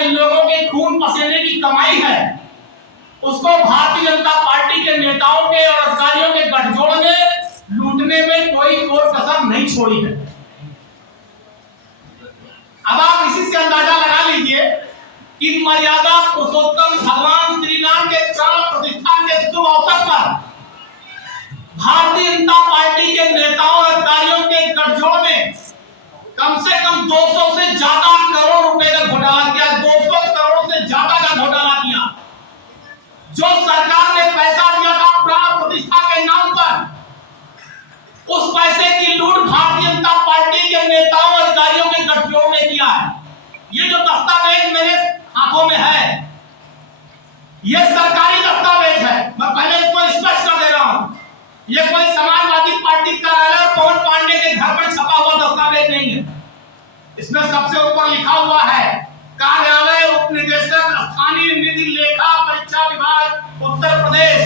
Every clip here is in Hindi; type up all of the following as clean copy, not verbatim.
के लोगों के खून पसीने की कमाई है, उसको भारतीय जनता पार्टी के नेताओं के और अधिकारियों के गठजोड़ ने लूटने में कोई कसर नहीं छोड़ी है। अब आप इसी से अंदाजा लगा लीजिए कि मर्यादा पुरुषोत्तम भगवान श्री राम के प्राण प्रतिष्ठा के शुभ अवसर पर भारतीय जनता पार्टी के नेताओं और अधिकारियों के गठजोड़ ने कम से कम 200 से ज्यादा करोड़ रुपए का घोटाला किया। 200 करोड़ से ज्यादा का घोटाला किया। जो सरकार ने पैसा दिया था प्राण प्रतिष्ठा के नाम पर, उस पैसे की लूट भारतीय जनता पार्टी के नेताओं और अधिकारियों के गठजोड़ ने किया है। ये जो दस्तावेज मेरे हाथों में है, ये सरकारी दस्तावेज है। मैं पहले इसको स्पष्ट कर दे रहा हूं, ये कोई समाजवादी पार्टी कार्यालय पवन पांडे के घर पर छपा हुआ दस्तावेज नहीं है। इसमें सबसे ऊपर लिखा हुआ है कार्यालय उप निदेशक स्थानीय निधि लेखा परीक्षा विभाग उत्तर प्रदेश।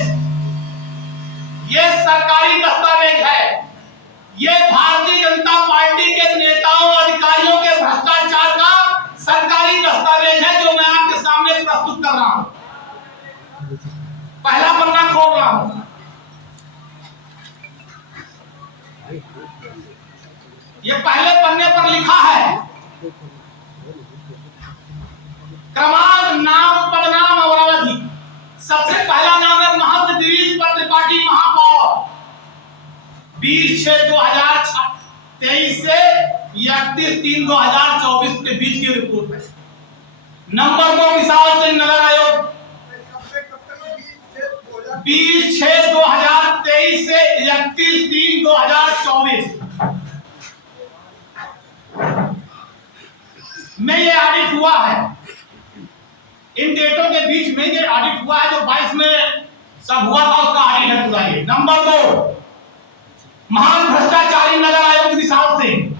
ये सरकारी दस्तावेज है। ये भारतीय जनता पार्टी के नेताओं अधिकारियों के भ्रष्टाचार का सरकारी दस्तावेज है जो मैं आपके सामने प्रस्तुत कर रहा हूं। पहला पन्ना खोल रहा हूं। ये पहले पन्ने पर लिखा है क्रमांक नाम पदनाम और अवधि। सबसे पहला नाम है महंत गिरीश त्रिपाठी महापौर, 20/6/2023 से 31/3/2024 के बीच की रिपोर्ट है। नंबर 2 विशाल सिंह नगर आयोग, 20/6/2023 से 31/3/2024 में ये ऑडिट हुआ है। इन डेटों के बीच में ये ऑडिट हुआ है। जो 22 में सब हुआ था उसका ऑडिट है पूरा ये। नंबर 2 महान भ्रष्टाचारी नगर आयुक्त विशाल सिंह।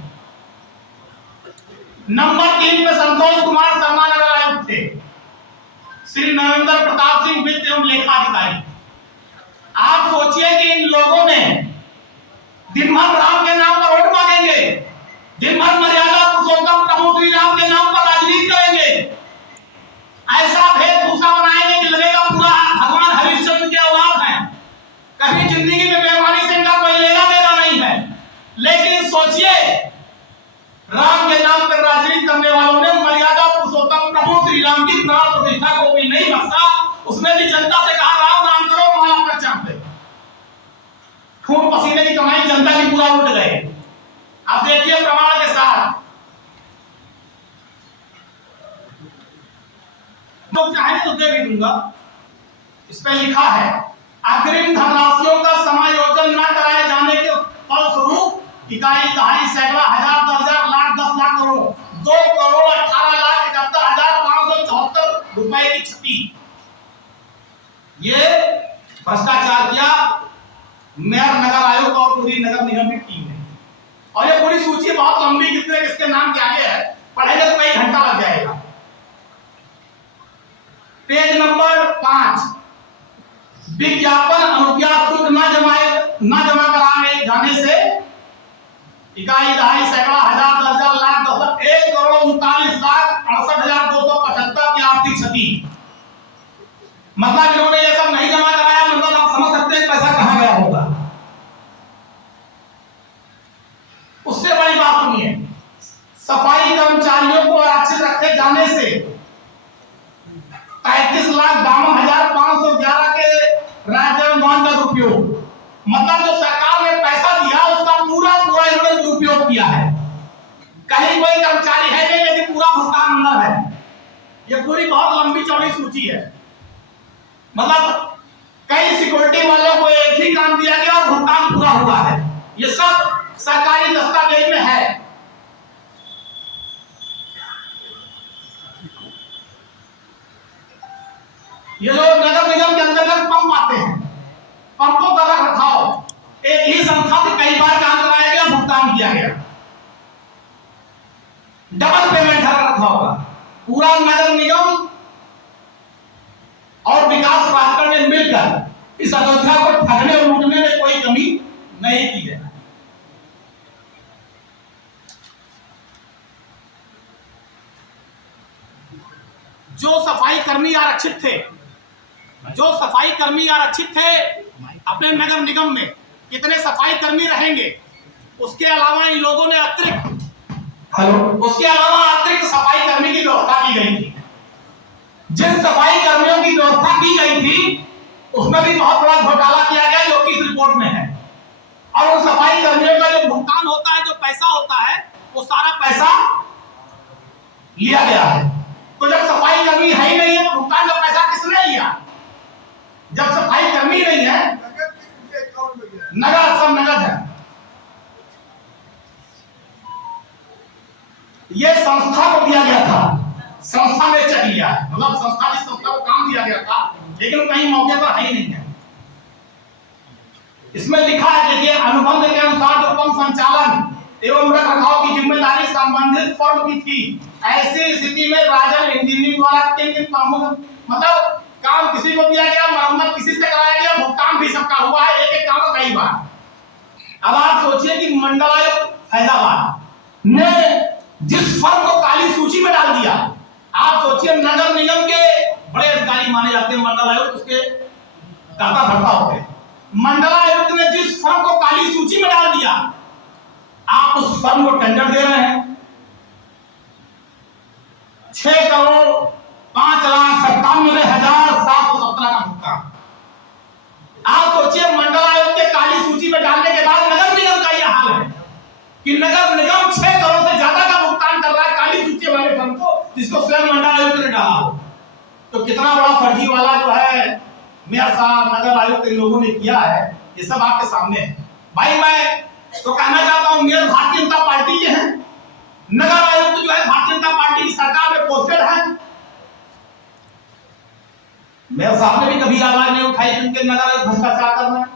नंबर 3 पे संतोष कुमार शर्मा नगर आयुक्त थे। श्री नरेंद्र प्रताप सिंह वित्त एवं लेखा अधिकारी। आप सोचिए कि इन लोगों ने दिन भर राम के नाम पर वोट मांगेंगे, दिन भर मर्यादा पुरुषोत्तम प्रभु श्री राम के नाम पर राजनीति करेंगे, ऐसा वेशभूषा बनाएंगे कि लगेगा पूरा भगवान हरिश्चंद्र के औलाद हैं। कभी जिंदगी में बेईमानी से इनका कोई लेना देना नहीं है। लेकिन सोचिए, राम के नाम पर राजनीति करने वालों ने मर्यादा पुरुषोत्तम प्रभु श्री राम की प्राण प्रतिष्ठा को भी नहीं बख्शा। उसमें भी जनता से कहा राम नाम करो, माला पर चापे। खून पसीने की कमाई जनता की पूरा उठ गए। अब देखिए प्रमाण के साथ, तो चाहे तो दे भी दूंगा। इस पे लिखा है अग्रिम धनराशियों का समायोजन न कराए जाने के फलस्वरूप इकाई दहाई सैकड़ा हजार 10,000 लाख 10 लाख करोड़ 2,18,71,574 रुपए की क्षति। ये भ्रष्टाचार किया मेयर नगर आयोग और पूरी नगर निगम की टीम ने। और ये पूरी सूची बहुत लंबी, कितने किसके नाम के आगे है, पढ़ेंगे तो कई घंटा लग जाएगा। पेज नंबर 5, विज्ञापन अनुज्ञा शुल्क न जमा कराने जाने से इकाई दहाई सैकड़ा हजार 10,000 लाख 10 लाख 1,39,68,275 की आर्थिक क्षति। मतलब इन्होंने ये सब नहीं जमा कराया, मतलब आप समझ सकते हैं पैसा कहां गया होगा। उससे बड़ी बात सुनिए, सफाई कर्मचारियों को आरक्षित रखे जाने से 35,52,511 के राजस्व का दुरुपयोग। मतलब जो सरकार ने पैसा दिया उसका पूरा इन्होंने दुरुपयोग किया है। कहीं कोई कर्मचारी है नहीं, लेकिन पूरा भुगतान अंदर है। ये पूरी बहुत लंबी चौड़ी सूची है। मतलब कई सिक्योरिटी वालों को एक ही काम दिया गया और भुगतान पूरा हुआ है। ये सब सरकारी दस्तावेज में है। ये जो नगर निगम के अंतर्गत पंप आते हैं, पंपों का रखरखाव एक ही संस्था से कई बार काम कराया गया, भुगतान किया गया, डबल पेमेंट है रखरखाव का। पूरा नगर निगम और विकास प्राधिकरण ने मिलकर इस अयोध्या को ठगने और लूटने में कोई कमी नहीं की है। जो सफाई कर्मी आरक्षित थे, अपने नगर निगम में कितने सफाई कर्मी रहेंगे, उसके अलावा इन लोगों ने अतिरिक्त सफाई कर्मी की व्यवस्था की गई थी। जिन सफाई कर्मियों की व्यवस्था की गई थी उसमें भी बहुत बड़ा घोटाला किया गया, जो कि इस रिपोर्ट में है। और उन सफाई कर्मियों का जो भुगतान होता है, जो पैसा होता है, वो सारा पैसा लिया गया है। तो जब सफाई कर्मी है ही नहीं है तो भुगतान का पैसा किसने लिया? जब सफाई कर्मी नहीं है, नगद, सब नगद है। ये संस्था को दिया गया था, संस्था ने चेक लिया है, मतलब जिस संस्था को काम दिया गया था, लेकिन कहीं मौके पर है ही नहीं है। इसमें लिखा है, देखिए, अनुबंध के अनुसार जो उपक्रम संचालन एवं रखरखाव की जिम्मेदारी संबंधित फर्म की थी, ऐसी स्थिति में राजन इंजीनियरिंग द्वारा किन प्रमुख, मतलब काम किसी को दिया गया, मरम्मत किसी से कराया गया, भुगतान भी सबका हुआ है, एक काम कई बार। अब आप सोचिए कि मंडलायुक्त फैजाबाद ने जिस फर्म को काली सूची में डाल दिया, आप सोचिए, नगर निगम के बड़े अधिकारी माने जाते हैं मंडलायुक्त, उसके दाता धरता होते हैं। मंडलायुक्त ने जिस फर्म को काली सूची में डाल दिया, आप उस फर्म को टेंडर दे रहे हैं 6,05,97,717 का भुगतान। आप सोचिए, मंडलायुक्त के काली सूची में डालने के बाद नगर निगम का यह हाल है कि नगर निगम 6 करोड़ से ज्यादा का भुगतान कर रहा है काली सूची वाले फर्म को, जिसको स्वयं मंडलायुक्त ने डाला हो। तो कितना बड़ा फर्जी वाला जो है मेयर साहब, नगर आयुक्त, इन लोगों ने किया है, ये सब आपके सामने है। भाई मैं तो कहना चाहता हूं, मेयर भारतीय जनता पार्टी के हैं, नगर आयुक्त जो है भारतीय जनता पार्टी की सरकार में पोस्टेड है। मेयर साहब ने भी कभी आवाज नहीं उठाई कि उनके नगर आयुक्त भ्रष्टाचार कर रहे हैं।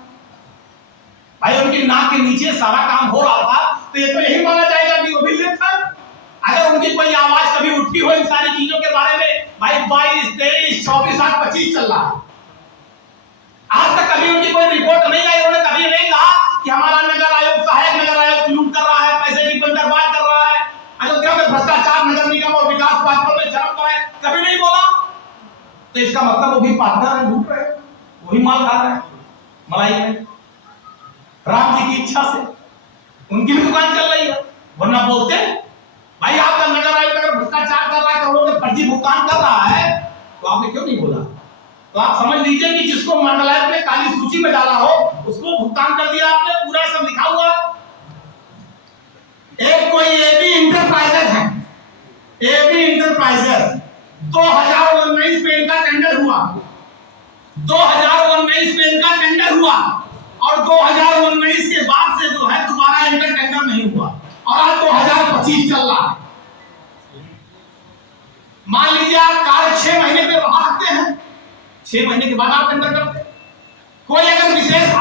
भाई उनकी नाक के नीचे सारा काम हो रहा था, तो ये तो यही माना जाएगा कि वो भी लिप्त है। अगर उनकी कोई आवाज कभी उठी हो इन सारी चीजों के बारे में, भाई 22, 23, 24, 8, 25 चल रहा है, आज तक कभी उनकी कोई रिपोर्ट नहीं आई। उन्होंने कभी नहीं कहा कि हमारा नगर आयोग, सहायक नगर आयोग लूट कर रहा है, पैसे की बंदरबाज कर रहा है, अयोध्या में भ्रष्टाचार, नगर निगम और विकास पार्षदों में शर्म तो है, कभी नहीं बोला। तो इसका मतलब वो भी पार्टनर है, लूट रहे, वही माल खा रहे हैं मलाई में। राम जी की इच्छा से उनकी भी दुकान चल रही है, वरना बोलते भाई आपका नगर आयोग अगर भ्रष्टाचार कर रहा है, करोड़ों के फर्जी भुगतान कर रहा है, तो आपने क्यों नहीं बोला? तो आप समझ लीजिए कि जिसको मंडलायुक्त ने काली सूची में डाला हो, उसको भुगतान कर दिया आपने, पूरा सब लिखा हुआ। एक कोई एबी इंटरप्राइजेज है, एबी इंटरप्राइजेज 2019 में इनका टेंडर हुआ, 2019 में इनका टेंडर हुआ, और 2019 के बाद से जो है दोबारा इनका टेंडर नहीं हुआ, और आज 2025 चल रहा है। मान लीजिए आप कार्य 6 महीने पे बढ़ा सकते हैं, 6 महीने के बाद आप टेंडर करते। कोई अगर विशेष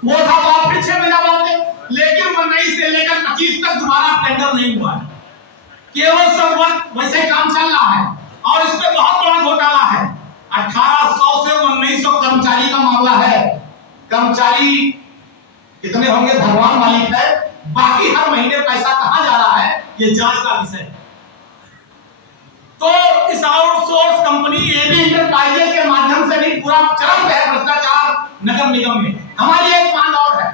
वो था तो आप फिर 6 महीना बढ़ाते, लेकिन 19 से लेकर 25 तक दोबारा टेंडर नहीं हुआ है, केवल सब वक्त वैसे काम चल रहा है। और इसमें बहुत बड़ा घोटाला है, 1800 से 1900 कर्मचारी का मामला है। कर्मचारी कितने होंगे भगवान मालिक है, बाकी हर महीने पैसा कहां जा रहा है ये जांच का विषय है। तो इस आउटसोर्स कंपनी एबी इंटरप्राइजेज के माध्यम से भी पूरा चरम पे है भ्रष्टाचार नगर निगम में। हमारी एक मांग और है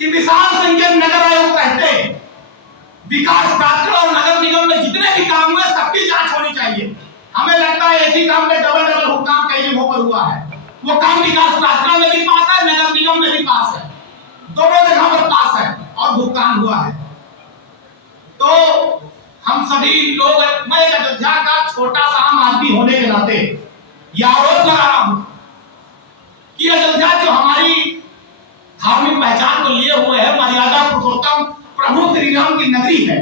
कि विशाल सिंह के नगर आयोग रहते विकास प्राधिकरण और नगर निगम में जितने भी काम हुए सबकी जांच होनी चाहिए। हमें लगता है एक ही काम में डबल भुगतान कई जगहों पर हुआ है। वो काम विकास प्राधिकरण में भी पास है, नगर निगम में भी पास है, दोनों जगह पर पास है और भुगतान हुआ है। तो हम सभी लोग, मैं अयोध्या का छोटा सा आम आदमी होने के नाते यह आरोप लगा रहा हूं कि अयोध्या जो हमारी धार्मिक पहचान को लिए हुए है, मर्यादा पुरुषोत्तम प्रभु श्री राम की नगरी है,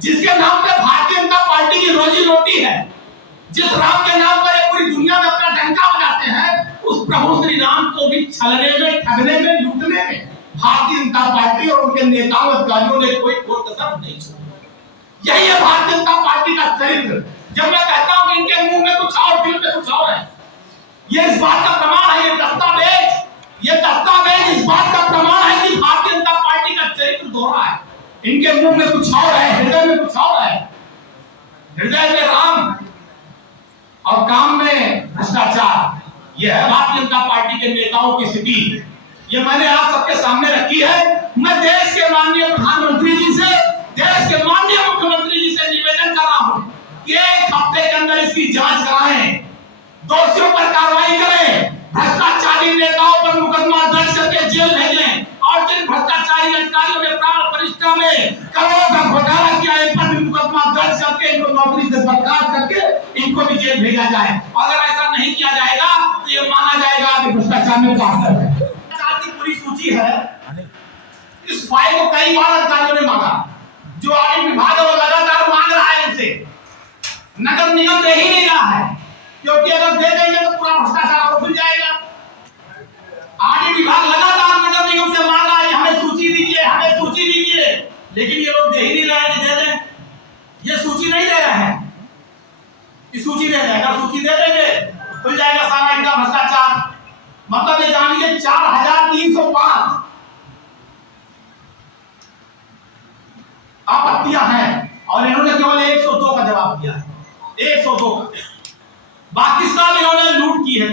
जिसके नाम पे भारतीय जनता पार्टी की रोजी रोटी है, जिस राम के नाम पर पूरी दुनिया में अपना डंका बजाते हैं, उस प्रभु श्री राम को भी छलने में, ठगने में, लूटने में भारतीय जनता पार्टी और उनके नेताओं अधिकारियों ने कोई कसर नहीं छोड़ी। यही है भारतीय जनता पार्टी का चरित्र। जब मैं कहता हूं कि इनके मुंह में कुछ और, दिल में कुछ और है, ये इस बात का प्रमाण है, ये दस्तावेज इस बात का प्रमाण है कि भारतीय जनता पार्टी का चरित्र दोहरा है। इनके मुंह में कुछ और है, हृदय में कुछ और है। हृदय में राम और काम में भ्रष्टाचार। यह है भारतीय जनता पार्टी के नेताओं की स्थिति। ये मैंने आप सबके सामने रखी है। मैं देश के माननीय प्रधानमंत्री जी से, देश के माननीय मुख्यमंत्री जी से निवेदन कर रहा हूं कि एक हफ्ते के अंदर इसकी जांच कराएं, दोषियों पर कार्रवाई करें, भ्रष्टाचारी नेताओं पर मुकदमा दर्ज करके जेल भेजें और जिन भ्रष्टाचारी अधिकारियों ने प्राण प्रतिष्ठा में करोड़ों का घोटाला किया, इन पर भी मुकदमा दर्ज करके इनको नौकरी से बर्खास्त करके इनको भी जेल भेजा जाए। अगर ऐसा नहीं किया जाएगा तो ये माना जाएगा कि भ्रष्टाचार में पार्टनर है। भ्रष्टाचार की पूरी सूची है। इस फाइल को कई बार अधिकारियों ने मांगा, जो ऑडिट विभाग है वो लगातार मांग रहा है इनसे। नगर निगम दे ही नहीं रहा है, क्योंकि अगर दे देंगे तो पूरा भ्रष्टाचार खुल जाएगा। ऑडिट विभाग लगातार नगर निगम से मांग रहा है, हमें सूची दीजिए, हमें सूची दीजिए, लेकिन ये लोग दे ही नहीं रहे कि दे दें। ये सूची नहीं दे रहे हैं, ये सूची दे दें। अगर सूची दे देंगे खुल जाएगा सारा इनका भ्रष्टाचार। मतलब ये जानिए 4305 आपत्तियां हैं और इन्होंने केवल 102 का जवाब दिया है, 102 का। बाकी सब इन्होंने लूट की है,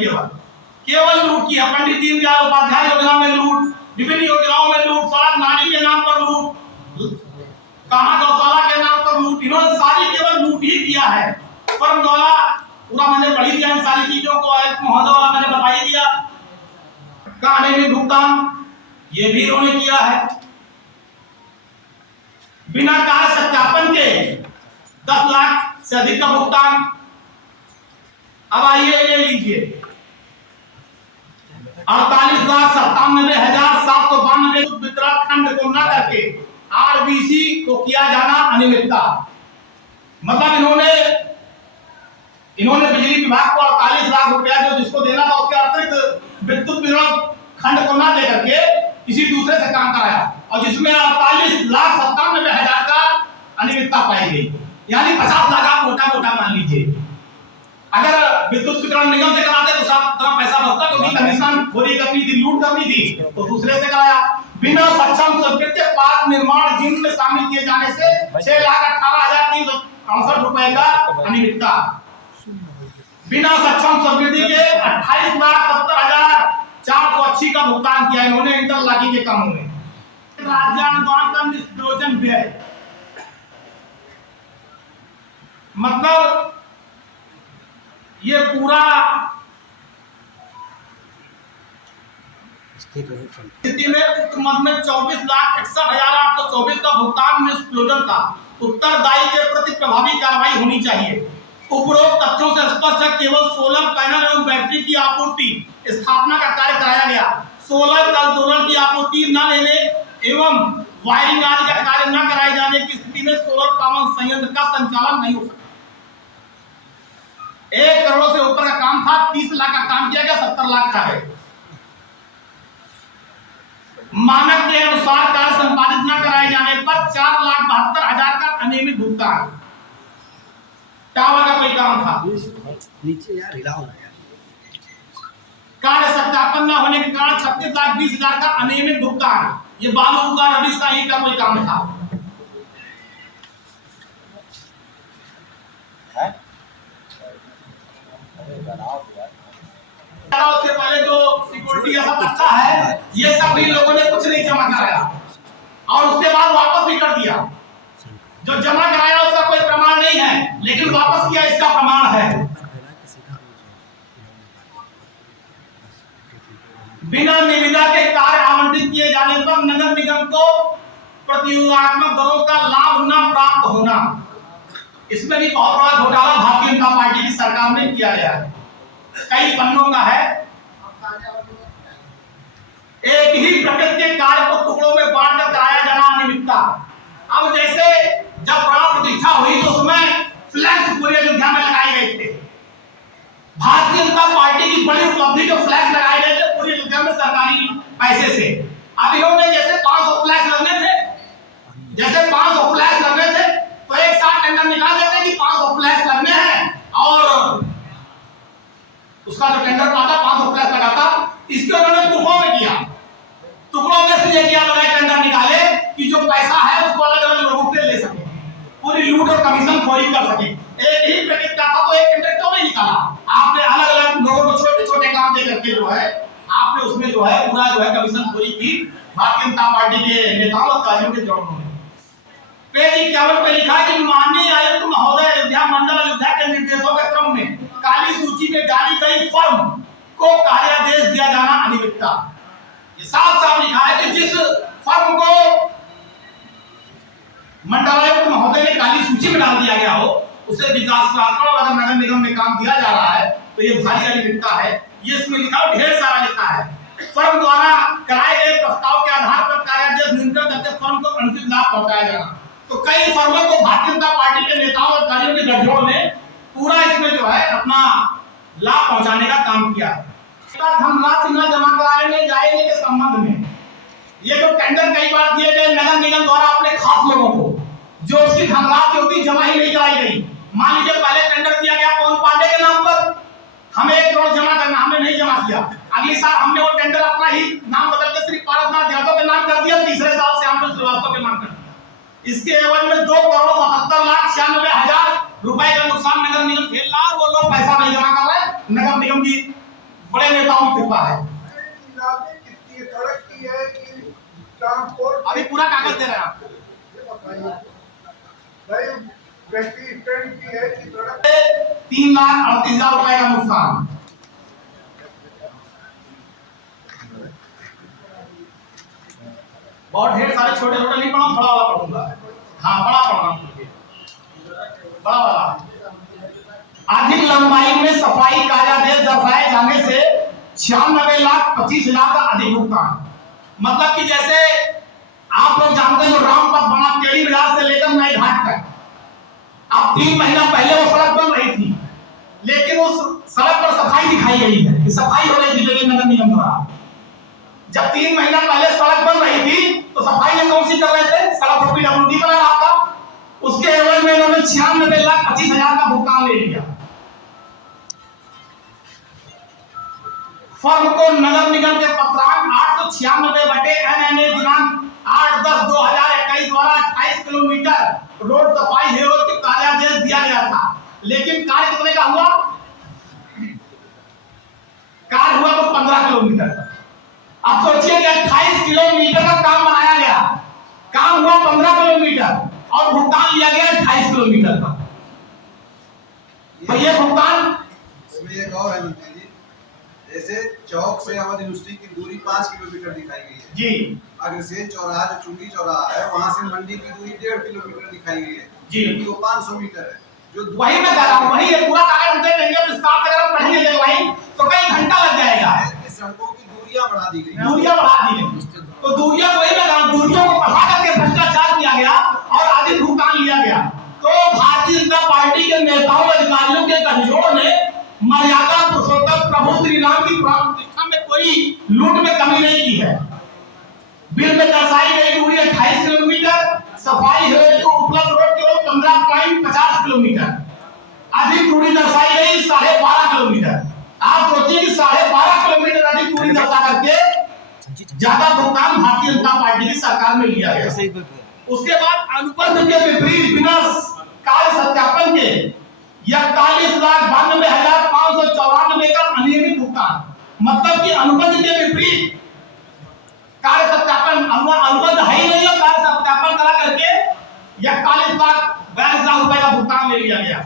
केवल लूट की है। पंडित दीनदयाल उपाध्याय योजना में लूट, विभिन्न योजनाओं में लूट, सड़क नाली के नाम पर लूट, कहां गौशाला के नाम पर लूट, इन्होंने सारी केवल लूट ही किया है। फर्म द्वारा पूरा मैंने पढ़ी दिया इन सारी चीजों को, महोदय वाला मैंने बता ही दिया। कहानी में भुगतान ये भी इन्होंने किया है, बिना कार्य सत्यापन के 10 लाख से अधिक का भुगतान। अब आइए ये लीजिए, 48,97,792 वितरण खंड को न करके आरबीसी को किया जाना अनियमितता। मतलब इन्होंने बिजली विभाग को 48 लाख रुपया जो जिसको देना था उसके अतिरिक्त विद्युत वितरण खंड को न दे करके किसी दूसरे से काम कराया, और जिसमें 48,97,792 का अनियमितता पाई गई। यानी 50 लाख आप मोटा मान लीजिए। अगर विद्युत वितरण निगम से कराते तो साफ तरह पैसा बचता, क्योंकि कमीशन खोरी करनी थी, लूट करनी थी, तो दूसरे से कराया। बिना सक्षम स्वीकृत पार्क निर्माण जिन में शामिल किए जाने से 6,18,368 रुपए का अनियमितता। बिना सक्षम स्वीकृति के 28,70,480 का भुगतान किया इन्होंने इंटरलॉकिंग के कामों में। राज्य अनुदान का निष्प्रयोजन व्यय, मतलब ये पूरा स्थिति में उक्त मद में 24,61,824 का भुगतान निष्प्रयोजन था। उत्तरदायी के प्रति प्रभावी कार्रवाई होनी चाहिए। उपरोक्त तथ्यों से स्पष्ट है केवल सोलर पैनल एवं बैटरी की आपूर्ति स्थापना का कार्य कराया गया। सोलर कल दोलन की आपूर्ति न लेने एवं वायरिंग आदि का कार्य न कराए जाने की स्थिति में सोलर पावर संयंत्र का संचालन नहीं हो सकता। 1 करोड़ से ऊपर का काम था, 30 लाख का काम किया गया, 70 लाख का है। मानक के अनुसार कार्य संपादित न कराए जाने पर 4,72,000 का अनियमित भुगतान। टावर का कोई काम था, नीचे यार हिला हो गया। कार्य सत्यापन न होने के कारण 36,20,000 का अनियमित भुगतान। ये बालू का रवि शाही का कोई काम था। उसके पहले जो सिक्योरिटी सब अच्छा है, ये सब भी लोगों ने कुछ नहीं जमा कराया और उसके बाद वापस भी कर दिया। जो जमा कराया उसका कोई प्रमाण नहीं है, लेकिन वापस किया इसका प्रमाण है। बिना निविदा के कार्य आवंटित किए जाने पर नगर निगम को प्रतियोगात्मक दरों का लाभ न प्राप्त होना। इसमें भी बहुत बड़ा घोटाला भारतीय जनता पार्टी की सरकार में किया गया है, कई पन्नों का है। एक ही प्रकृति के कार्य को टुकड़ों में बांटकर कराया जाना अनियमितता। अब जैसे जब प्राण प्रतिष्ठा हुई तो उसमें फ्लैक्स पूरे अयोध्या में लगाए गए थे। भारतीय जनता पार्टी की बड़ी उपलब्धि जो फ्लैक्स लगाए गए थे पूरी अयोध्या में सरकारी पैसे से। अब इन्होंने जैसे 500 फ्लैक्स लगने थे, तो एक साथ टेंडर निकाल देते कि 500 फ्लैक्स लगने हैं और उसका जो टेंडर पाता 500 फ्लैक्स लगाता। इसके उन्होंने टुकड़ों में किया, टुकड़ों में से ये किया बगैर टेंडर निकाले कि जो पैसा है उसको अलग अलग लोगों से ले सके, पूरी लूट और कमीशन खोरी कर सके। एक ही प्रकृति का था तो एक टेंडर क्यों नहीं कला, आपने अलग अलग लोगों को छोटे छोटे काम दे करके जो है आपने उसमें जो है पूरा जो है कमीशन पूरी की भारतीय जनता पार्टी के नेताओं और कार्यों के जोड़ों में। पेज 51 पे लिखा है कि माननीय आयुक्त महोदय अयोध्या मंडल अयोध्या के निर्देशों के क्रम में काली सूची में डाली गई फर्म को कार्यादेश दिया जाना अनिवार्यता। ये साफ साफ लिखा है कि जिस फर्म को मंडलायुक्त महोदय ने काली सूची में डाल दिया गया हो उसे विकास प्राधिकरण और अगर नगर निगम में काम दिया जा रहा है तो ये भारी अनिवार्यता है। ये इसमें लिखा है, ढेर सारा लिखा है। फर्म द्वारा कराए गए प्रस्ताव के आधार पर कार्यादेश नियंत्रण करके फर्म को अनुचित लाभ पहुंचाया जाना। तो कई फर्मों को भारतीय जनता पार्टी के नेताओं और कार्यों के गठजोड़ ने पूरा इसमें जो है अपना लाभ पहुंचाने का काम किया है। धनराशि न जमा कराने जाने के संबंध में ये जो टेंडर कई बार दिए गए नगर निगम द्वारा अपने खास लोगों को, जो उसकी धनराशि होती जमा ही नहीं कराई गई। मान लीजिए पहले टेंडर दिया गया पवन पांडे के नाम पर, हमें 1 करोड़ जमा करना, हमने नहीं जमा किया। अगली साल हमने वो टेंडर अपना ही नाम बदल के श्री पारसनाथ यादव के नाम कर दिया, तीसरे साल से हमने श्रीवास्तव के नाम कर दिया। इसके एवज में 2,77,96,000 रुपए का नुकसान नगर निगम झेल रहा है। वो लोग पैसा नहीं जमा कर रहे, नगर निगम की बड़े नेताओं की कृपा है। अभी पूरा कागज दे रहे हैं आपको। 3,38,000 रुपए का नुकसान। बहुत ढेर सारे छोटे छोटे नहीं पढ़ा, बड़ा वाला पढ़ूंगा। हाँ बड़ा पढ़ना, बड़ा वाला। अधिक लंबाई में सफाई कार्यादेश दर्शाए जाने से 96,25,000 का अधिक भुगतान। मतलब कि जैसे आप लोग जानते हैं जो रामपथ बना टेढ़ी बाजार से लेकर नए घाट तक, अब 3 महीना पहले वो सड़क बन रही थी, लेकिन उस सड़क पर सफाई दिखाई गई है कि सफाई हो रही थी, लेकिन नगर निगम द्वारा जब 3 महीना पहले सड़क बन रही थी तो सफाई ये कौन सी कर रहे थे, सड़क पर पीडब्ल्यूडी बना रहा था। उसके एवज में इन्होंने 96,25,000 का भुगतान ले लिया। फर्म को नगर निगम के पत्रांक 896/NNA दिनांक 8/10/2021 द्वारा 28 किलोमीटर रोड सफाई हेतु के कार्यादेश दिया गया था, लेकिन कार्य कितने का हुआ? कार्य हुआ तो 15 किलोमीटर। अब सोचिए कि 28 किलोमीटर का काम बनाया गया, काम हुआ 15 किलोमीटर और भुगतान लिया गया 28 किलोमीटर का। तो ये भुगतान इसमें एक और है जी, जैसे चौक से अवध यूनिवर्सिटी की दूरी 5 किलोमीटर दिखाई गई है जी, अग्रसेन चौराहा जो चुंगी चौराहा है वहां से मंडी की दूरी 1.5 किलोमीटर दिखाई गई है जी, क्योंकि वो 500 मीटर है। जो वही मैं कह रहा हूँ, वही ये पूरा कागज उनसे देंगे विस्तार से, अगर पढ़ेंगे वही तो कई घंटा लग जाएगा। सड़कों की दूरियां बढ़ा दी गई, दूरियां बढ़ा दी गई, तो दूरियां वही मैं कह रहा हूँ, दूरियों को बढ़ा करके भ्रष्टाचार किया गया और अधिक भुगतान लिया गया। तो भारतीय जनता पार्टी के नेताओं अधिकारियों के गठजोड़ ने मर्यादा पुरुषोत्तम प्रभु श्री राम की प्रतिष्ठा में कोई लूट में कमी नहीं की है। बिल में दर्शाई गई दूरी 28 किलोमीटर, सफाई हेतु उपलब्ध रोड केवल 15.50 किलोमीटर, अधिक दूरी दर्शाई गई 12.5 किलोमीटर। आप सोचिए कि 12.5 किलोमीटर अधिक दूरी दर्शा करके ज्यादा भुगतान भारतीय जनता पार्टी की सरकार में लिया गया। उसके बाद अनुबंध के विपरीत बिना कार्य सत्यापन के 41,92,594 का अनियमित भुगतान। मतलब कि अनुबंध के विपरीत कार्य सत्यापन, अनुबंध है ही नहीं, कार्य सत्यापन करा करके 41,42,000 रुपए का भुगतान ले लिया गया।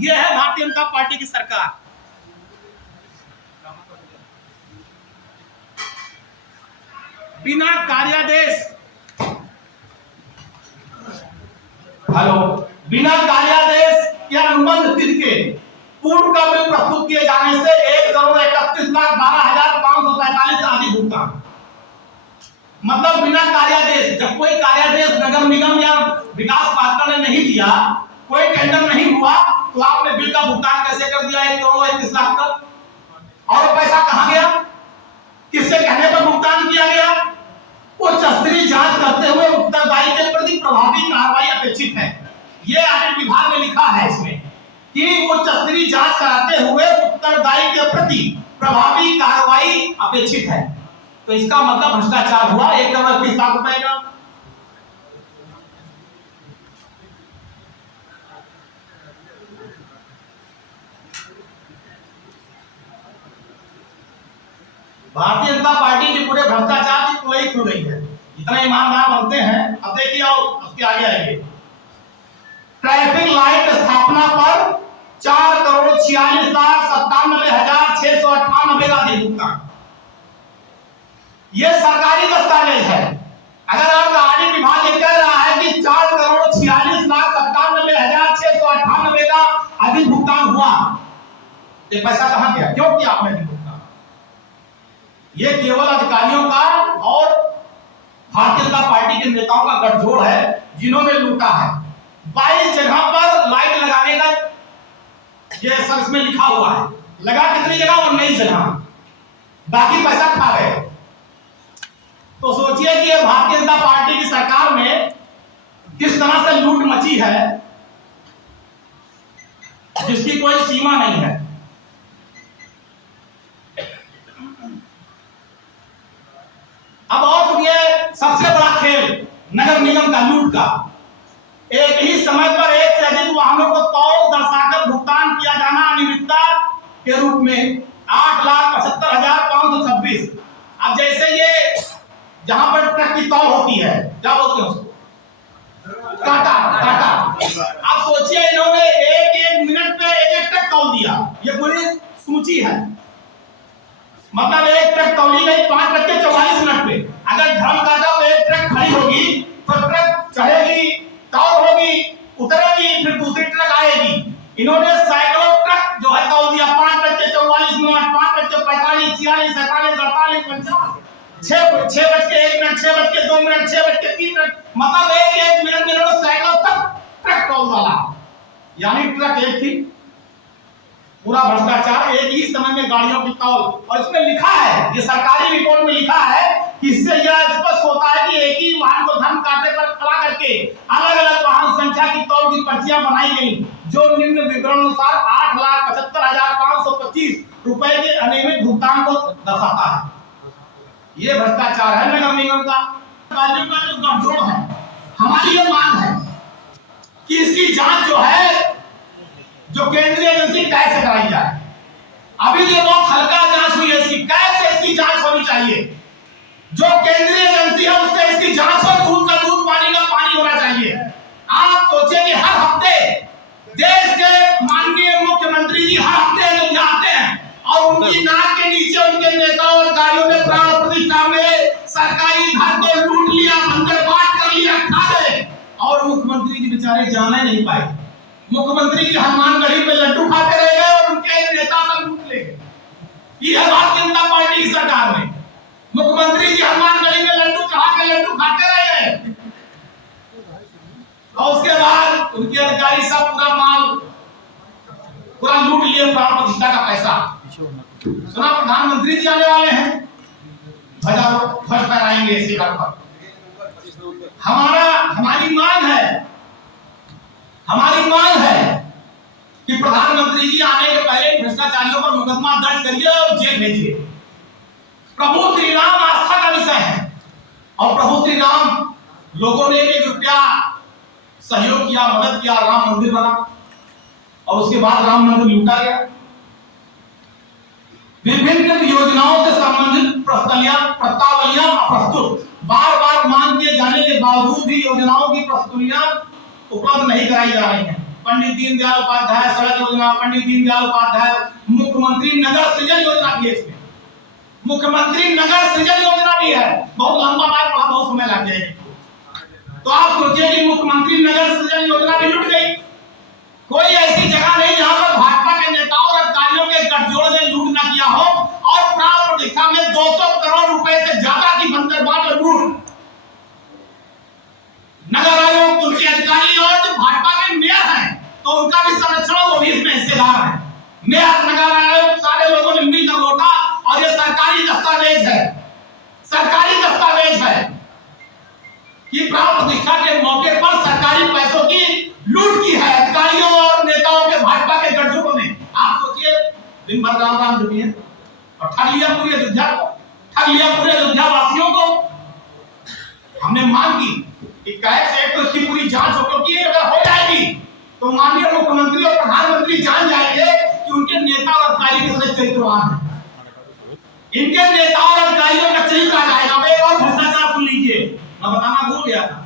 यह है भारतीय जनता पार्टी की सरकार। बिना कार्यादेश, बिना कार्यादेश या अनुबंध तिथि के पूर्व का बिल प्रस्तुत किए जाने से 1,31,12,547 आदि भुगतान। मतलब बिना कार्यादेश, जब कोई कार्यादेश नगर निगम या विकास प्राधिकरण ने नहीं दिया, कोई टेंडर नहीं हुआ, तो आपने बिल का भुगतान कैसे कर दिया 1,31,00,000 का? और पैसा कहां गया? किसके कहने पर भुगतान किया गया? उच्च स्तरीय जांच करते हुए उत्तरदायी के प्रति प्रभावी कार्रवाई अपेक्षित है। यह आडिट विभाग में लिखा है इसमें कि उच्च स्तरीय जांच कराते हुए उत्तरदायी के प्रति प्रभावी कार्रवाई अपेक्षित है। तो इसका मतलब भ्रष्टाचार हुआ 1,31,00,000 रुपए का। भारतीय जनता पार्टी के पूरे भ्रष्टाचार की पुलाई खुल गई है। इतना ईमानदार बनते हैं। अब देखिए और उसके आगे आइए। ट्रैफिक लाइट स्थापना पर 4,46,97,698 का भुगतान। ये सरकारी दस्तावेज है। अगर आपका ऑडिट विभाग ये कह रहा है कि 4,46,97,698 का अधिक भुगतान हुआ, ये पैसा कहां गया? क्यों किया आपने भुगतान? ये केवल अधिकारियों का और भारतीय जनता पार्टी के नेताओं का गठजोड़ है, जिन्होंने लूटा है। 22 जगह पर लाइट लगाने का ये सब इसमें लिखा हुआ है। लगा कितनी जगह? 19 जगह। बाकी पैसा खा गए। तो सोचिए कि ये भारतीय जनता पार्टी की सरकार में किस तरह से लूट मची है, जिसकी कोई सीमा नहीं है। अब और सुनिए, सबसे बड़ा खेल नगर निगम का लूट का। एक ही समय पर एक से अधिक वाहनों को तौल दर्शाकर भुगतान किया जाना अनियमितता के रूप में 8,75,526। अब जैसे ये जहां पर ट्रक की तौल होती है, क्या बोलते हैं उसको? काटा। अब सोचिए इन्होंने एक मिनट पे एक ट्रक तौल दिया। ये पूरी सूची है। मतलब एक ट्रक तौली गई 5:44 पे। अगर धर्म काटा तो एक ट्रक खड़ी होगी, तो ट्रक चढ़ेगी, तौल होगी, उतरेगी, फिर दूसरी ट्रक आएगी। इन्होंने सैकड़ों ट्रक जो है तौल दिया। 5:44 मिनट, 5:45, 46, 47, 48, 50, 6:01, 6:02, 6:03। मतलब एक मिनट में इन्होंने सैकड़ों तक ट्रक तौल डाला। यानी ट्रक एक थी, पूरा भ्रष्टाचार। एक ही समय में गाड़ियों की तौल। और इसमें लिखा है, ये सरकारी रिपोर्ट में लिखा है कि इससे यह स्पष्ट होता है कि एक ही वाहन को धर्म कांटे पर खड़ा करके अलग अलग वाहन संख्या की तौल की पर्चियां बनाई गई, जो निम्न विवरण अनुसार 8,75,525 रुपए के अनियमित भुगतान को दर्शाता है। ये भ्रष्टाचार है नगर निगम का। राज्यों का जो गठजोड़ है, हमारी ये मांग है कि इसकी जांच जो है, जो केंद्रीय एजेंसी कैसे कराई जाए। अभी ये बहुत हल्का जांच हुई है इसकी, कैसे इसकी जांच होनी चाहिए। जो केंद्रीय एजेंसी है उससे इसकी जांच हो। दूध का दूध, पानी का पानी होना चाहिए। आप सोचिए कि हर हफ्ते देश के माननीय मुख्यमंत्री जी हर हफ्ते अयोध्या आते हैं और उनकी नाक के नीचे उनके नेताओं और कार्यों ने प्राण प्रतिष्ठा में सरकारी धन को लूट लिया, मंदिर बांट कर लिया, खा गए। और मुख्यमंत्री जी बेचारे जाने नहीं पाए। मुख्यमंत्री जी हनुमानगढ़ी पे लड्डू खाते रह गए और उनके नेता सब लूट ले गए। ये है भारतीय जनता पार्टी की सरकार में। मुख्यमंत्री जी हनुमानगढ़ी में लड्डू चढ़ा के लड्डू खाते रह गए और उसके बाद उनके अधिकारी सब पूरा माल पूरा लूट लिए, प्राण प्रतिष्ठा का पैसा। सुना प्रधानमंत्री जी आने वाले हैं, ध्वज फहराएंगे शिखर पर। हमारी मांग है कि प्रधानमंत्री जी आने के पहले भ्रष्टाचारियों पर मुकदमा दर्ज करिए और जेल भेजिए। प्रभु श्री राम आस्था का विषय है और प्रभु श्री राम लोगों ने 1 रुपया सहयोग किया, मदद किया, राम मंदिर बना और उसके बाद राम मंदिर लूटा गया। विभिन्न योजनाओं से संबंधित प्रस्तावलियां प्रस्तुत, बार बार मांग किए जाने के बावजूद भी योजनाओं की प्रस्तुतियां उपलब्ध नहीं कराई जा रही हैं। पंडित दीनदयाल उपाध्याय सड़क योजना, पंडित दीनदयाल उपाध्याय मुख्यमंत्री नगर सृजन योजना भी है इसमें। मुख्यमंत्री नगर सृजन योजना भी है। बहुत लंबा बात पढ़ा, बहुत समय लग जाएगा। तो आप सोचिए कि मुख्यमंत्री नगर सृजन योजना भी लुट गई। कोई ऐसी जगह नहीं जहां पर भाजपा के नेताओं और अधिकारियों के गठजोड़ ने लूट न किया हो। और प्राण प्रतिष्ठा में 200 करोड़ रुपए से ज्यादा की बंदरबांट लूट। नगर आयोग, उनके अधिकारी और जो भाजपा के मेयर हैं, तो उनका भी संरक्षण, वो भी इसमें हिस्सेदार है। मेयर, नगर आयोग, सारे लोगों ने मिलकर लूटा। और ये सरकारी दस्तावेज है कि प्राण प्रतिष्ठा के मौके पर सरकारी पैसों की लूट की है अधिकारियों और नेताओं के, भाजपा के गठजोड़ों ने। आप सोचिए, दिन भर राम राम जपी है और ठग लिया पूरे अयोध्या को, ठग लिया पूरे अयोध्या वासियों को। हमने मांग की कि कैसे तो इसकी पूरी जांच हो, क्योंकि अगर हो जाएगी तो माननीय मुख्यमंत्री और प्रधानमंत्री जान जाएंगे कि उनके नेता और अधिकारी कितने चरित्रवान हैं। इनके नेता और अधिकारियों का चरित्र आ जाएगा। अब एक और भ्रष्टाचार सुन लीजिए, मैं बताना भूल गया था।